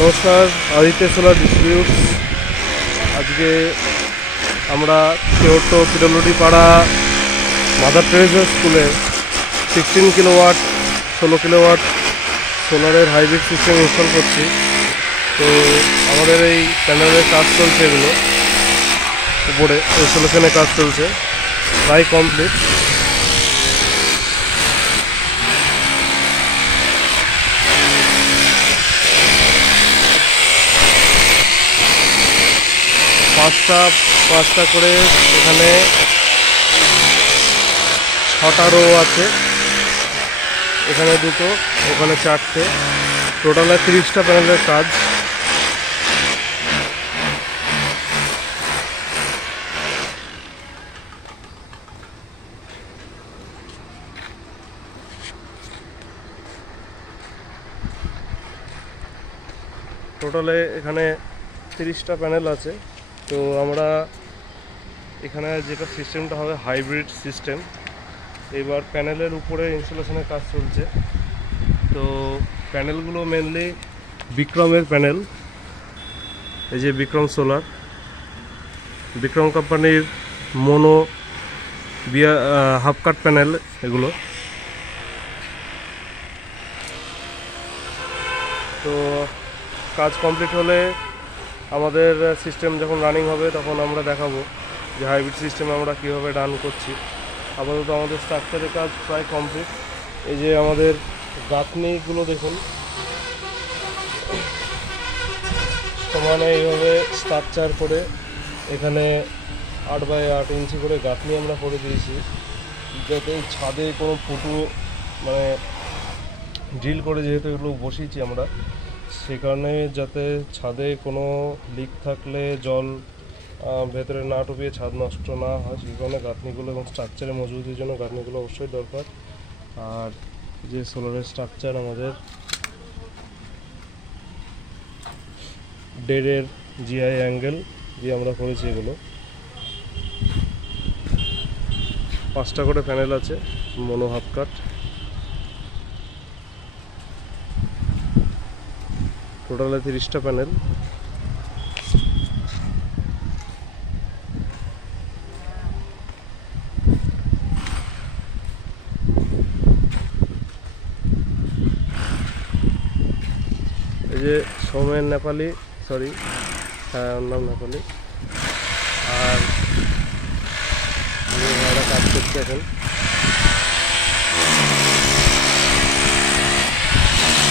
নমস্কার, Aditya solar distributes. আজকে আমরা কেওটো পিডব্লিউডি পাড়া মাদার টেরেসা স্কুলে 16 কিলোওয়াট 16 কিলোওয়াট সোলারের হাইব্রিড সিস্টেম ইনস্টল করছি। তো আমাদের এই প্যানেলের কাজ চলছে, এগুলো উপরে ইনস্টলেশনের কাজ চলছে, প্রায় কমপ্লিট। পাঁচটা করে এখানে 6টা রো আছে, এখানে 2টো, ওখানে 4টে, টোটালে 30টা প্যানেলের কাজ। টোটালে এখানে 30টা প্যানেল আছে। তো আমরা এখানে যেটা সিস্টেমটা হবে হাইব্রিড সিস্টেম। এবার প্যানেলের উপরে ইনস্টলেশনের কাজ চলছে। তো প্যানেলগুলো মেনলি বিক্রমের প্যানেল, এই যে বিক্রম সোলার, বিক্রম কোম্পানির মোনো হাফ কাট প্যানেল এগুলো। তো কাজ কমপ্লিট হলে আমাদের সিস্টেম যখন রানিং হবে তখন আমরা দেখাবো যে হাইব্রিড সিস্টেমে আমরা কীভাবে রান করছি। আপাতত আমাদের স্ট্রাকচারের কাজ প্রায় কমপ্লিট। এই যে আমাদের গাঁথনিগুলো দেখুন, সমানে এইভাবে স্ট্রাকচার করে এখানে 8x8 ইঞ্চি করে গাঁথনি আমরা করে দিয়েছি, যাতে ছাদে কোনো ফুটো মানে ড্রিল করে যেহেতু এগুলো বসিয়েছি আমরা, সে কারণে যাতে ছাদে কোনো লিক থাকলে জল ভেতরে না ঢুকিয়ে ছাদ নষ্ট না হয়, সেই কারণে গাঁথনিগুলো এবং স্ট্রাকচারের মজবুতির জন্য গাঁথনিগুলো অবশ্যই দরকার। আর যে সোলারের স্ট্রাকচার আমাদের 1.5 জিআই অ্যাঙ্গেল দিয়ে আমরা করেছি। এগুলো 5টা করে প্যানেল আছে, মোনো হাফ কাট। টোটালে 30টা প্যানেল। এই যে সৌমেন নেপালি, সরি হ্যাঁ ওর নাম নেপালি, আর ভাইরা কাজ করছে এখন।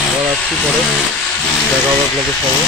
আবার আসছি পরে, দেখা হবে আপনাদের সঙ্গে।